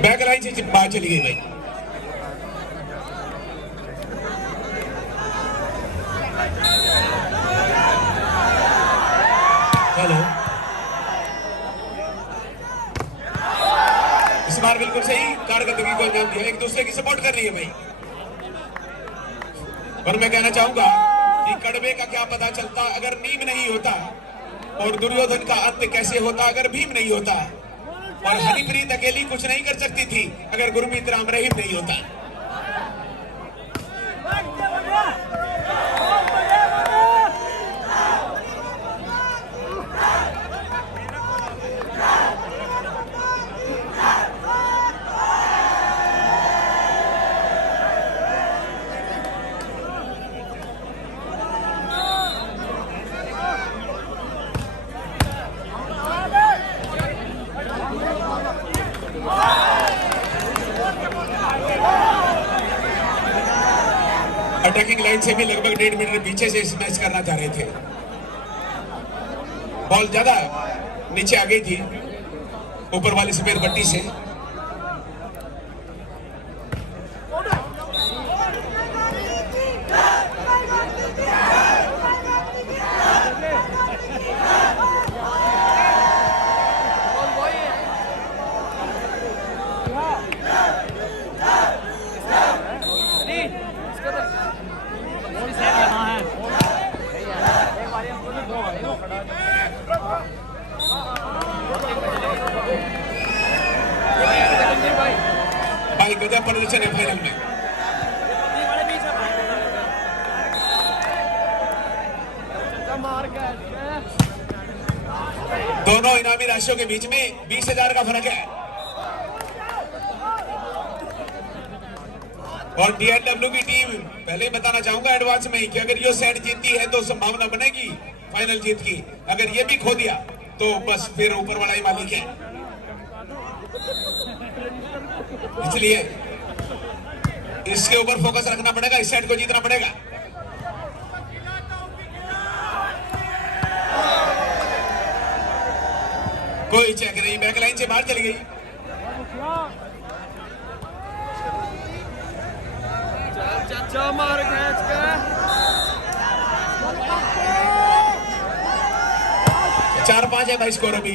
Back line से बात चली गई भाई। हेलो, इस बार बिल्कुल सही कारकर्दगी को अंजाम दिया, एक दूसरे की सपोर्ट कर रही है भाई। और मैं कहना चाहूंगा कि कड़वे का क्या पता चलता अगर नीम नहीं होता, और दुर्योधन का अंत कैसे होता अगर भीम नहीं होता, और हरिप्रीत अकेली कुछ नहीं कर सकती थी अगर गुरमीत राम रहीम नहीं होता। अटैकिंग लाइन से भी लगभग 1.5 मीटर पीछे से स्मैश करना चाह रहे थे। बॉल ज्यादा नीचे आ गई थी ऊपर वाली सफेद पट्टी से। भाई गजब प्रदर्शन है फाइनल में। दोनों इनामी राशियों के बीच में 20,000 का फर्क है। और डीएलडब्ल्यू की टीम पहले ही बताना चाहूंगा एडवांस में कि अगर ये सेट जीतती है तो संभावना बनेगी फाइनल जीत की। अगर ये भी खो दिया तो बस फिर ऊपर वाला ही मालिक है। इसलिए इसके ऊपर फोकस रखना पड़ेगा, इस सेट को जीतना पड़ेगा। कोई चेक नहीं, बैकलाइन से बाहर चली गई। मार कैच का 4-5 है भाई स्कोर। अभी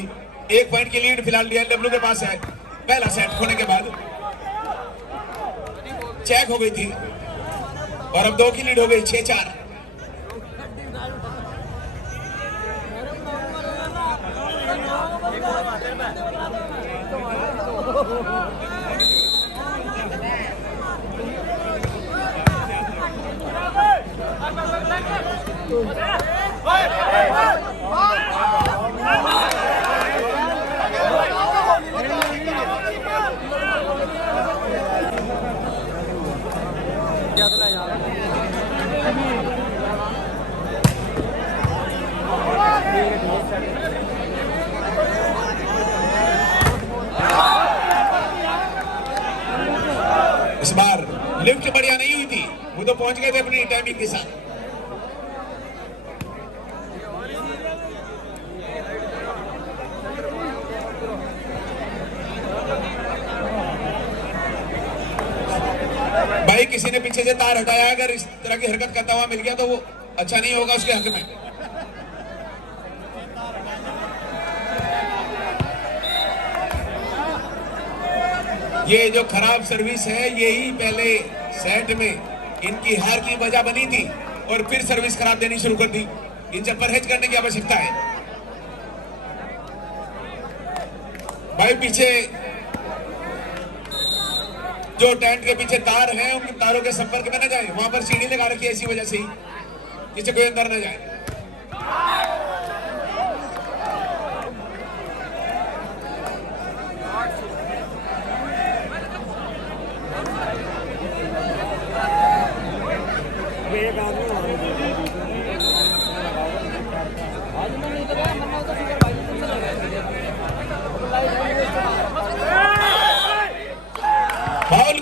1 पॉइंट की लीड फिलहाल डीएलडब्ल्यू के पास है। पहला सेट होने के बाद चेक हो गई थी और अब 2 की लीड हो गई 6-4। इस बार लिफ्ट बढ़िया नहीं हुई थी, वो तो पहुंच गए थे अपनी टाइमिंग के साथ। भाई किसी ने पीछे से तार हटाया, अगर इस तरह की हरकत करता हुआ मिल गया तो वो अच्छा नहीं होगा उसके हक में। ये जो खराब सर्विस है यही पहले सेट में इनकी हार की वजह बनी थी और फिर सर्विस खराब देनी शुरू कर दी। इनसे परहेज करने की आवश्यकता है। भाई पीछे जो टेंट के पीछे तार हैं उन तारों के संपर्क में न जाए। वहां पर सीढ़ी लगा रखी है इसी वजह से ही, जिससे कोई अंदर न जाए।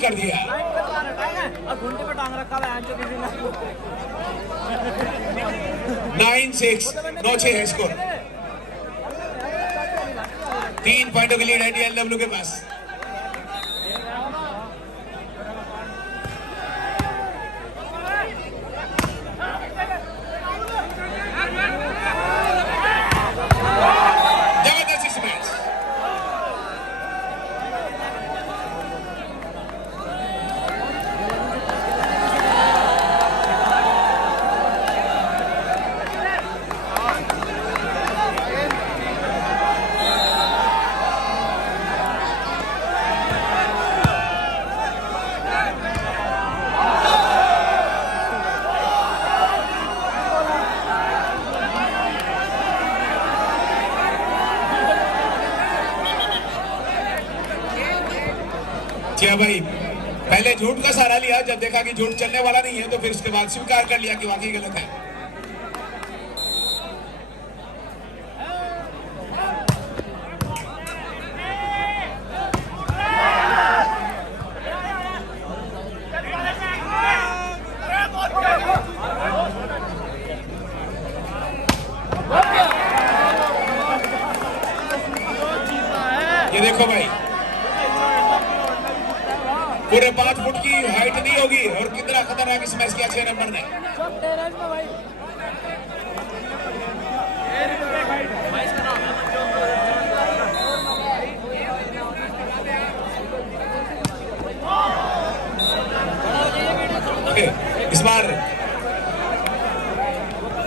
कर दिया। घंटे पे टांग रखा है किसी ने। 9-6, 9-6 है स्कोर। 3 पॉइंटों की लीड है डीएलडब्ल्यू के पास। जबरदस्त इस मैच। क्या भाई, पहले झूठ का सहारा लिया, जब देखा कि झूठ चलने वाला नहीं है तो फिर उसके बाद स्वीकार कर लिया कि वाकई गलत है। ये देखो भाई, पूरे 5 फुट की हाइट नहीं होगी और कितना खतरनाक स्मैश किया 6 नंबर ने।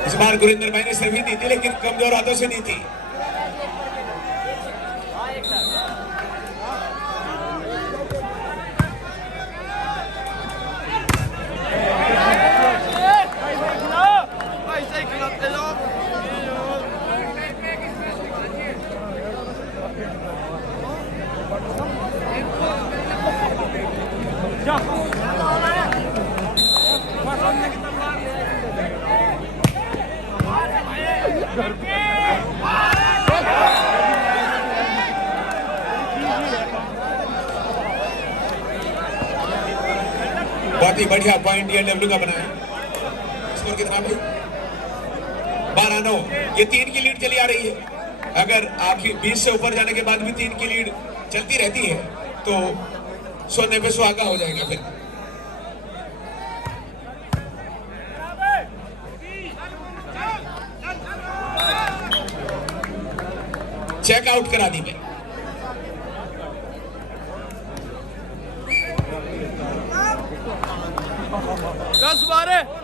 इस बार गुरिंदर भाई ने सर्विस दी थी, लेकिन कमजोर हाथों से दी थी। बहुत ही बढ़िया पॉइंट डीएलडब्ल्यू का बना है। स्कोर कितना भाई? 12-9। ये 3 की लीड चली आ रही है। अगर आखिर 20 से ऊपर जाने के बाद भी 3 की लीड चलती रहती है तो सोने पे सुहागा हो जाएगा फिर। चेकआउट करा दी मैं। दस 12।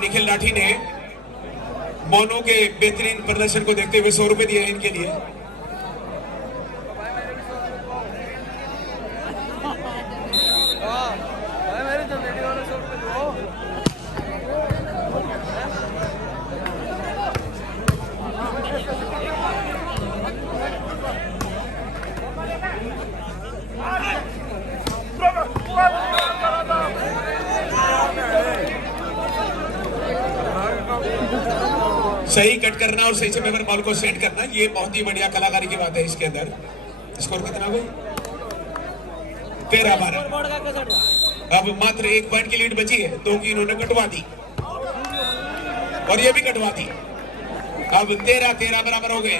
निखिल लाठी ने मोनू के बेहतरीन प्रदर्शन को देखते हुए 100 रुपए दिए इनके लिए। सही कट करना और सही समय पर बॉल को सेट करना, ये बहुत ही बढ़िया कलाकारी की बात है इसके अंदर। स्कोर कितना हुआ? 13-12। अब मात्र 1 पॉइंट की लीड बची है, 2 की इन्होंने कटवा दी और ये भी कटवा दी। अब 13-13 बराबर हो गए।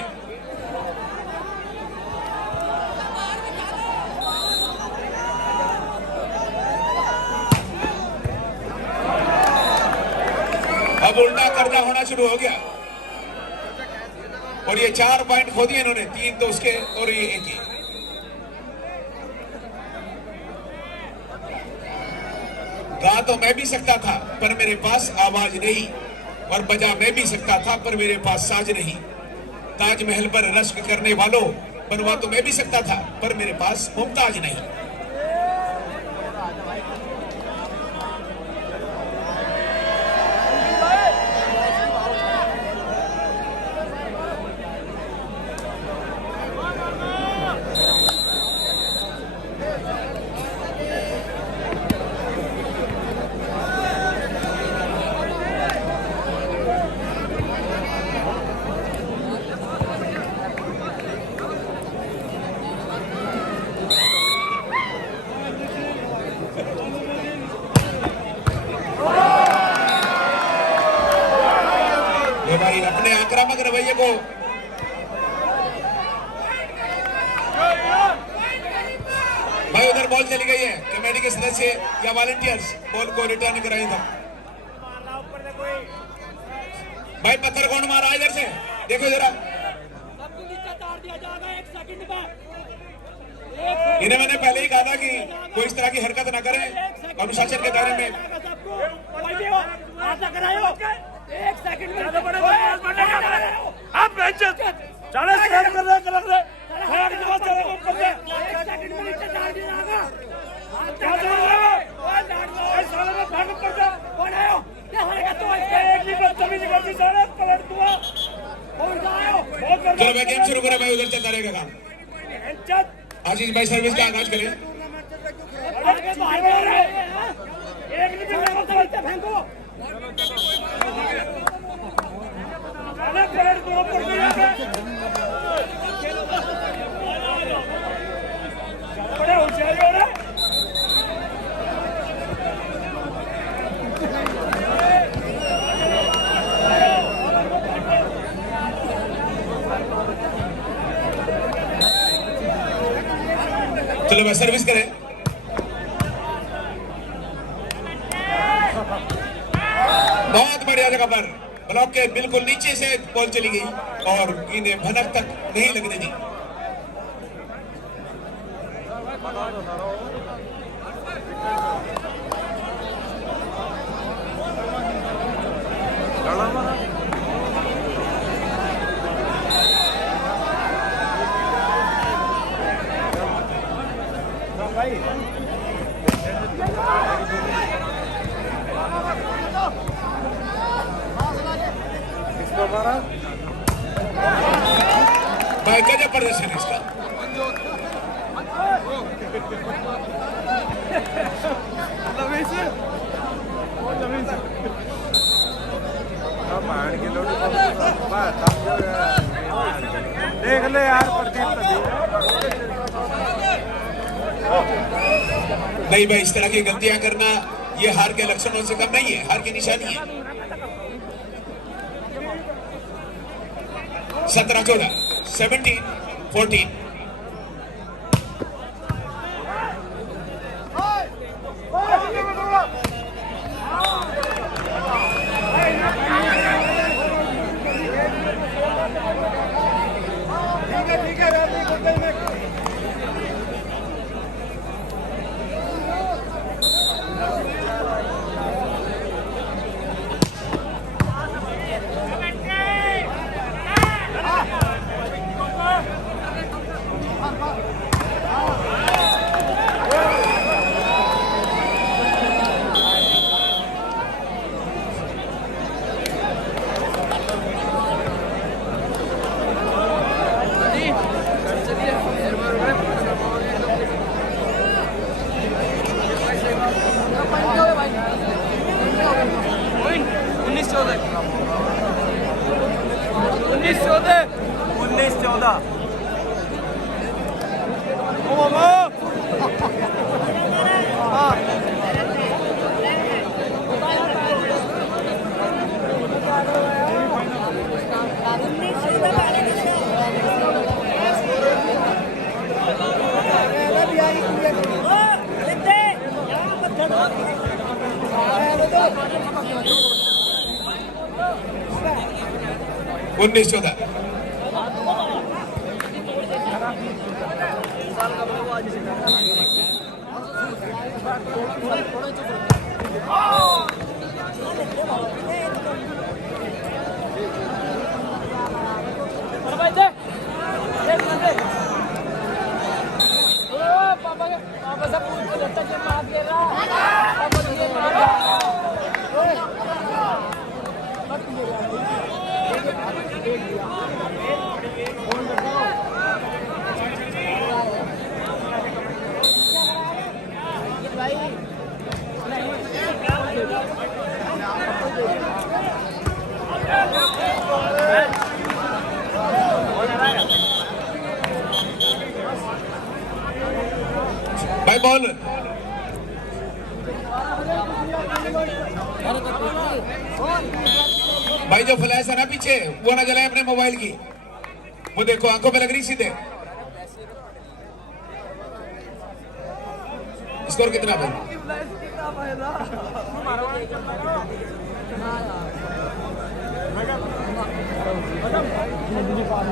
अब उल्टा कर्जा होना शुरू हो गया और ये 4 पॉइंट खो दिए इन्होंने, 3 तो उसके और ये 1 ही। गा तो मैं भी सकता था पर मेरे पास आवाज नहीं, और बजा मैं भी सकता था पर मेरे पास साज नहीं। ताजमहल पर रश्क करने वालों, बनवा तो मैं भी सकता था पर मेरे पास मुमताज नहीं। आक्रामक रवैये को भाई उधर बॉल चली गई है, कमेटी के सदस्य या वॉलंटियर्स बॉल को रिटर्न कराई था। भाई पत्थर कौन मारा इधर से, देखो जरा। इन्हें मैंने पहले ही कहा था कि कोई इस तरह की हरकत ना करें अनुशासन के दायरे में। एक सेकंड में आप बेइज्जत 40 रन कर रहे गलत है खड़ा के बाद चले ऊपर से 1 सेकंड में नीचे डाल दिया आगा क्या कर रहे हो ओए साले में भाग पड़ जा कौन है हो क्या होएगा तो एक ही बदतमीजी करती साले पलट दुआ और जाओ बहुत कर चलो भाई गेम शुरू करें भाई, उधर चलता रहेगा काम। बेइज्जत आशीष भाई सर्विस का आगाज करें। आगे बाहर बढ़ रहे एक नीचे में चलते फेंको साले पलट दुआ पड़ गया बड़े होशियार हो रहे चलो भाई सर्विस करें। बहुत बढ़िया जगह पर ब्लॉक के बिल्कुल नीचे से बॉल चली गई और इन्हें भनक तक नहीं लगने दी। भाई गजब प्रदर्शन है इसका। देख ले यार प्रदीप नहीं भाई, इस तरह की गलतियां करना ये हार के लक्षणों से कम नहीं है, हार की निशानी है। 17-14 17-14 ठीक है 19-14 ओ बाबा उन्नीस 14 भाई बॉल भाई जो फ्लैश है ना पीछे वो ना जलाए अपने मोबाइल की, वो देखो आंखों पे लग रही सीधे। स्कोर कितना भाई?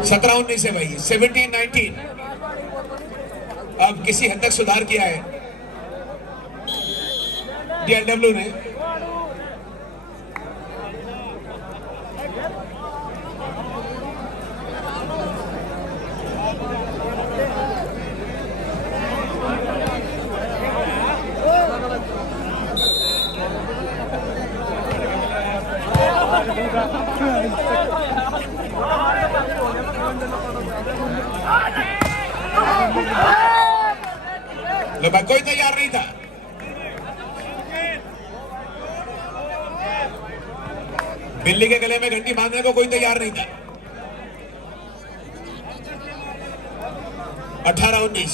17-19 है भाई, 17-19। अब किसी हद तक सुधार किया है डीएलडब्ल्यू ने। लगभग कोई तैयार नहीं था। बिल्ली के गले में घंटी बांधने को कोई तैयार नहीं था। 18-19।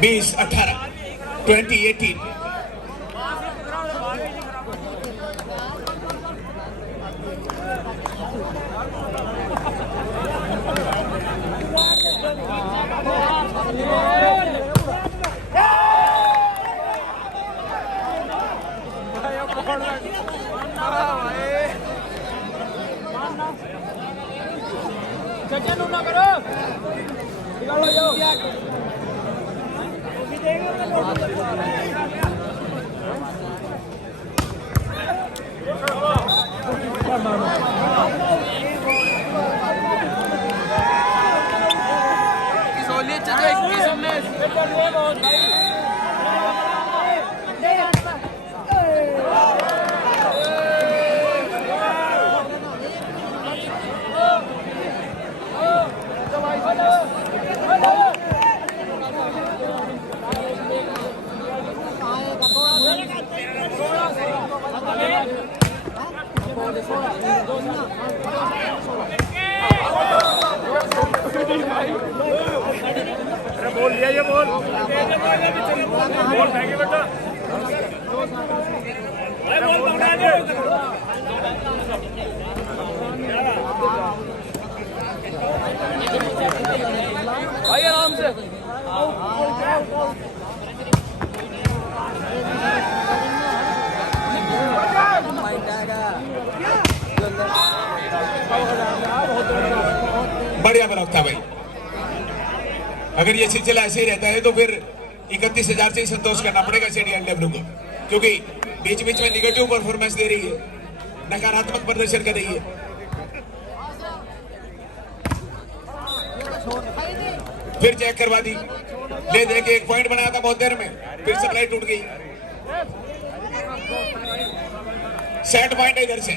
बीस 18, 20-18। बोल लिया ये बोल फेंके बेटा भाई आराम से। बढ़िया ब्लॉक था भाई। अगर ये सिलसिला ऐसे ही रहता है तो फिर 31,000 से ही संतोष करना पड़ेगा डीएलडब्ल्यू को, क्योंकि बीच बीच में निगेटिव परफॉर्मेंस दे रही है, नकारात्मक प्रदर्शन कर रही है। फिर चेक करवा दी, ले दे के 1 पॉइंट बनाया था बहुत देर में, फिर सप्लाई टूट गई। सेट पॉइंट है इधर से।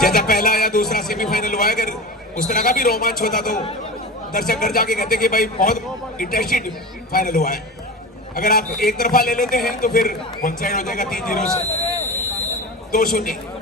जैसा पहला या दूसरा सेमीफाइनल हुआ, अगर उस तरह का भी रोमांच होता तो दर्शक घर जाके कहते कि भाई बहुत इंटरेस्टिंग फाइनल हुआ है। अगर आप एक तरफा ले लेते हैं तो फिर वन साइड हो जाएगा 3-0 से 2-0।